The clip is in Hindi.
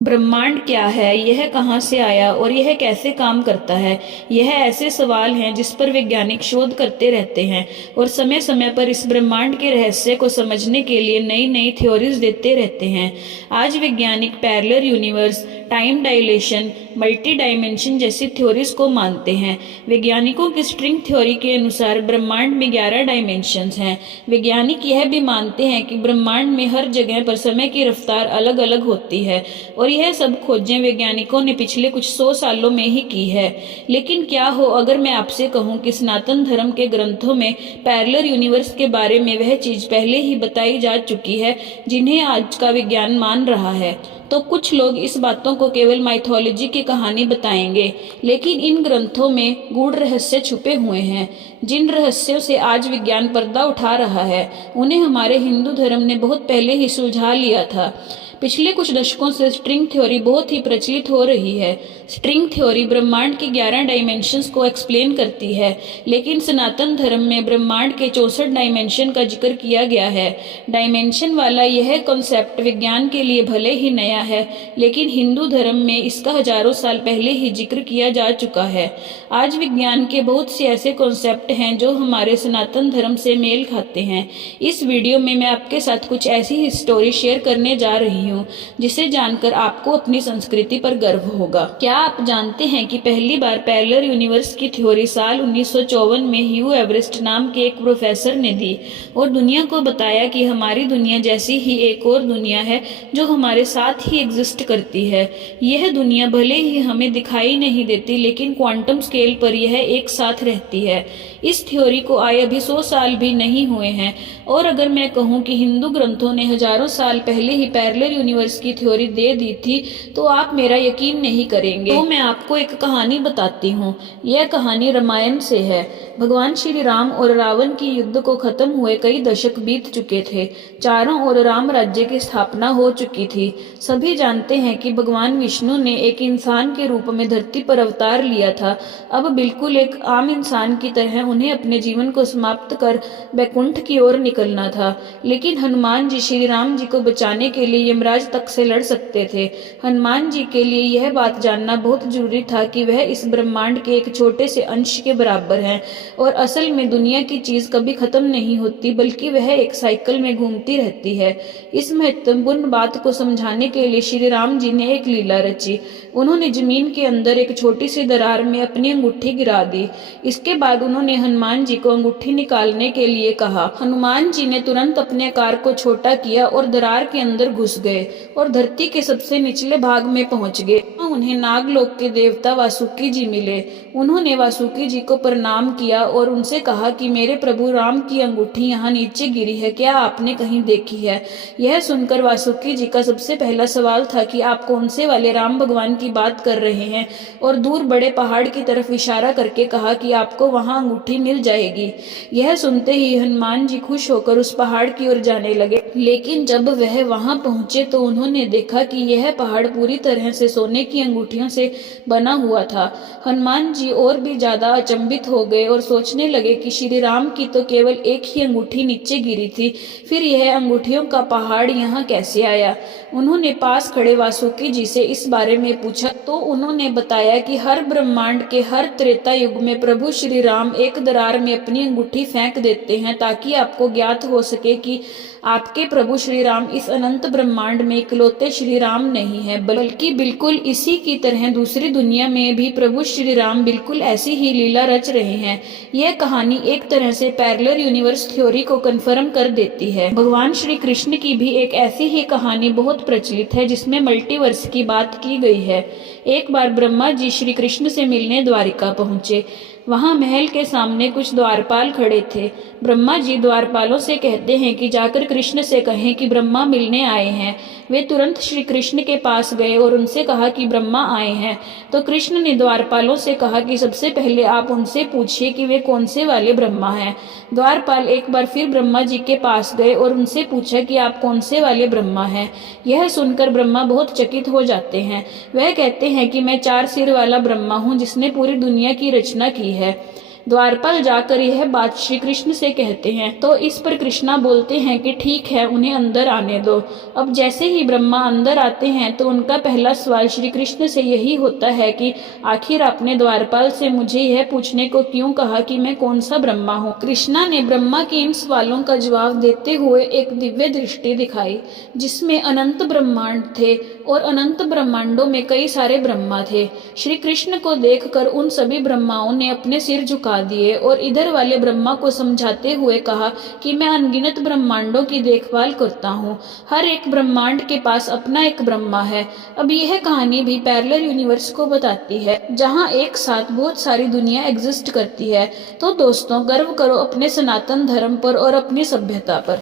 ब्रह्मांड क्या है, यह कहाँ से आया और यह कैसे काम करता है। यह ऐसे सवाल हैं जिस पर वैज्ञानिक शोध करते रहते हैं और समय समय पर इस ब्रह्मांड के रहस्य को समझने के लिए नई नई थ्योरीज देते रहते हैं। आज वैज्ञानिक parallel universe, time dilation, multi dimension जैसी थ्योरीज को मानते हैं। वैज्ञानिकों की स्ट्रिंग थ्योरी के अनुसार ब्रह्मांड में 11 डायमेंशंस हैं। वैज्ञानिक यह भी मानते हैं कि ब्रह्मांड में हर जगह पर समय की रफ्तार अलग अलग होती है और यह सब खोजें वैज्ञानिकों ने पिछले कुछ 100 सालों में ही की है। लेकिन क्या हो अगर मैं आपसे कहूं कि सनातन धर्म के ग्रंथों में पैरेलल यूनिवर्स के बारे में वह चीज पहले ही बताई जा चुकी है जिन्हें आज का विज्ञान मान रहा है। तो कुछ लोग इस बातों को केवल माइथोलॉजी की कहानी बताएंगे, लेकिन इन ग्रंथों में गूढ़ रहस्य छुपे हुए हैं। जिन रहस्यों से आज विज्ञान पर्दा उठा रहा है उन्हें हमारे हिंदू धर्म ने बहुत पहले ही सुलझा लिया था। पिछले कुछ दशकों से स्ट्रिंग थ्योरी बहुत ही प्रचलित हो रही है। स्ट्रिंग थ्योरी ब्रह्मांड की 11 डायमेंशंस को एक्सप्लेन करती है, लेकिन सनातन धर्म में ब्रह्मांड के 64 डायमेंशन का जिक्र किया गया है। डायमेंशन वाला यह कॉन्सेप्ट विज्ञान के लिए भले ही नया है, लेकिन हिंदू धर्म में इसका हजारों साल पहले ही जिक्र किया जा चुका है। आज विज्ञान के बहुत से ऐसे कॉन्सेप्ट हैं जो हमारे सनातन धर्म से मेल खाते हैं। इस वीडियो में मैं आपके साथ कुछ ऐसी ही स्टोरी शेयर करने जा रही हूँ जिसे जानकर आपको अपनी संस्कृति पर गर्व होगा। क्या आप जानते हैं कि पहली बार पैरेलल यूनिवर्स की थ्योरी साल 1954 में ह्यू एवरेस्ट नाम के एक प्रोफेसर ने दी और दुनिया को बताया कि हमारी दुनिया जैसी ही एक और दुनिया है जो हमारे साथ ही एग्जिस्ट करती है। यह दुनिया भले ही हमें दिखाई नहीं देती, लेकिन क्वांटम स्केल पर यह एक साथ रहती है। इस थ्योरी को आए अभी 100 साल भी नहीं हुए हैं और अगर मैं कहूँ कि हिंदू ग्रंथों ने हजारों साल पहले ही पैरेलल यूनिवर्स की थ्योरी दे दी थी तो आप मेरा यकीन नहीं करेंगे। तो मैं आपको एक कहानी बताती हूँ। यह कहानी रामायण से है। भगवान श्री राम और रावण की युद्ध को खत्म हुए कई दशक बीत चुके थे। चारों ओर राम राज्य की स्थापना हो चुकी थी। सभी जानते हैं कि भगवान विष्णु ने एक इंसान के रूप में धरती पर अवतार लिया था। अब बिल्कुल एक आम इंसान की तरह उन्हें अपने जीवन को समाप्त कर बैकुंठ की ओर निकलना था, लेकिन हनुमान जी श्री राम जी को बचाने के लिए यमराज तक से लड़ सकते थे। हनुमान जी के लिए यह बात जानना बहुत जरूरी था कि वह इस ब्रह्मांड के एक छोटे से अंश के बराबर हैं और असल में दुनिया की चीज कभी खत्म नहीं होती, बल्कि वह एक साइकिल में घूमती रहती है। इस महत्वपूर्ण बात को समझाने के लिए श्री राम जी ने एक लीला रची। उन्होंने जमीन के अंदर एक छोटी सी दरार में अपनी अंगूठी गिरा दी। इसके बाद उन्होंने हनुमान जी को अंगूठी निकालने के लिए कहा। हनुमान जी ने तुरंत अपने आकार को छोटा किया और दरार के अंदर घुस गए और धरती के सबसे निचले भाग में पहुंच गए। उन्हें नागलोक के देवता वासुकी जी मिले। उन्होंने वासुकी जी को प्रणाम किया और उनसे कहा कि मेरे प्रभु राम की अंगूठी यहाँ नीचे गिरी है, क्या आपने कहीं देखी है? यह सुनकर वासुकी जी का सबसे पहला सवाल था कि आप कौन से वाले राम भगवान की बात कर रहे हैं, और दूर बड़े पहाड़ की तरफ इशारा करके कहा कि आपको वहां अंगूठी मिल जाएगी। यह सुनते ही हनुमान जी खुश होकर उस पहाड़ की ओर जाने लगे, लेकिन जब वह वहां पहुंचे तो उन्होंने देखा कि यह पहाड़ पूरी तरह से सोने की अंगूठियों से बना हुआ था। हनुमान जी और भी ज्यादा अचंभित हो गए और सोचने लगे कि श्री राम की तो केवल एक ही अंगूठी नीचे गिरी थी, फिर यह अंगूठियों का पहाड़ यहाँ कैसे आया? उन्होंने पास खड़े वासुकी जी से इस बारे में पूछा तो उन्होंने बताया कि हर ब्रह्मांड के हर त्रेता युग में प्रभु श्री राम एक दरार में अपनी अंगूठी फेंक देते हैं ताकि आपको ज्ञात हो सके कि आपके प्रभु श्री राम इस अनंत ब्रह्मांड में इकलौते श्री राम नहीं है, बल्कि बिल्कुल इसी की तरह दूसरी दुनिया में भी प्रभु श्री राम बिल्कुल ऐसी ही लीला रच रहे हैं। यह कहानी एक तरह से पैरेलल यूनिवर्स थ्योरी को कंफर्म कर देती है। भगवान श्री कृष्ण की भी एक ऐसी ही कहानी बहुत प्रचलित है जिसमें मल्टीवर्स की बात की गई है। एक बार ब्रह्मा जी श्री कृष्ण से मिलने द्वारिका पहुंचे। वहां महल के सामने कुछ द्वारपाल खड़े थे। ब्रह्मा जी द्वारपालों से कहते हैं कि जाकर कृष्ण से कहें कि ब्रह्मा मिलने आए हैं। वे तुरंत श्री कृष्ण के पास गए और उनसे कहा कि ब्रह्मा आए हैं। तो कृष्ण ने द्वारपालों से कहा कि सबसे पहले आप उनसे पूछिए कि वे कौन से वाले ब्रह्मा हैं। द्वारपाल एक बार फिर ब्रह्मा जी के पास गए और उनसे पूछा कि आप कौन से वाले ब्रह्मा हैं। यह सुनकर ब्रह्मा बहुत चकित हो जाते हैं। वह कहते हैं कि मैं 4 सिर वाला ब्रह्मा हूँ जिसने पूरी दुनिया की रचना की है। द्वारपाल जाकर यह बात श्री कृष्ण से कहते हैं तो इस पर कृष्णा बोलते हैं कि ठीक है, उन्हें अंदर आने दो। अब जैसे ही ब्रह्मा अंदर आते हैं तो उनका पहला सवाल श्री कृष्ण से यही होता है कि आखिर आपने द्वारपाल से मुझे यह पूछने को क्यों कहा कि मैं कौन सा ब्रह्मा हूँ। कृष्णा ने ब्रह्मा के इन सवालों का जवाब देते हुए एक दिव्य दृष्टि दिखाई जिसमें अनंत ब्रह्मांड थे और अनंत ब्रह्मांडों में कई सारे ब्रह्मा थे। श्री कृष्ण को देखकर उन सभी ब्रह्माओं ने अपने सिर झुका दिए और इधर वाले ब्रह्मा को समझाते हुए कहा कि मैं अनगिनत ब्रह्मांडों की देखभाल करता हूँ। हर एक ब्रह्मांड के पास अपना एक ब्रह्मा है। अब यह कहानी भी पैरेलल यूनिवर्स को बताती है जहाँ एक साथ बहुत सारी दुनिया एग्जिस्ट करती है। तो दोस्तों, गर्व करो अपने सनातन धर्म पर और अपनी सभ्यता पर।